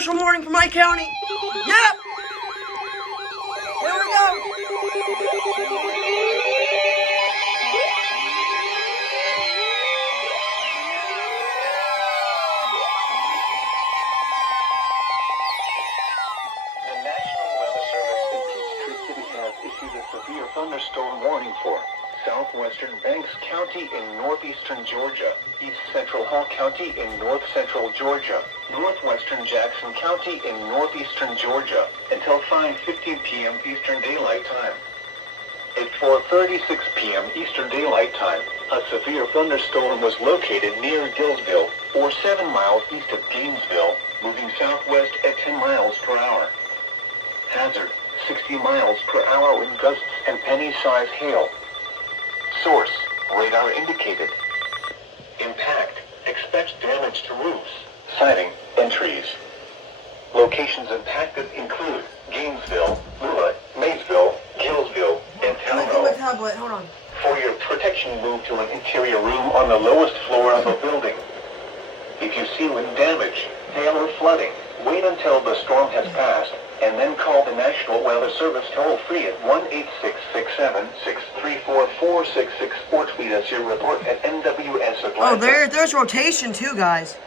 thunderstorm warning for my county. Yep. Here we go. The National Weather Service in Peachtree City has issued a severe thunderstorm warning for southwestern Banks County in northeastern Georgia, east central Hall County in north central Georgia, northwestern Jackson County in northeastern Georgia, until 5:15 p.m. Eastern Daylight Time. At 4:36 p.m. Eastern Daylight Time, a severe thunderstorm was located near Gillsville, or 7 miles east of Gainesville, moving southwest at 10 miles per hour. Hazard, 60 miles per hour wind gusts and penny-size hail. Source, radar indicated. Impact, expect damage to roofs, siding, and trees. Locations impacted include Gainesville, Lula, Maysville, Gillsville, and Townville. My tablet, hold on. For your protection, move to an interior room on the lowest floor of a building. If you see wind damage, hail, or flooding, wait until the storm has passed, and then call the National Weather Service toll-free at 1-866-763-4466 or tweet us your report at NWS. Oh, there's rotation too, guys.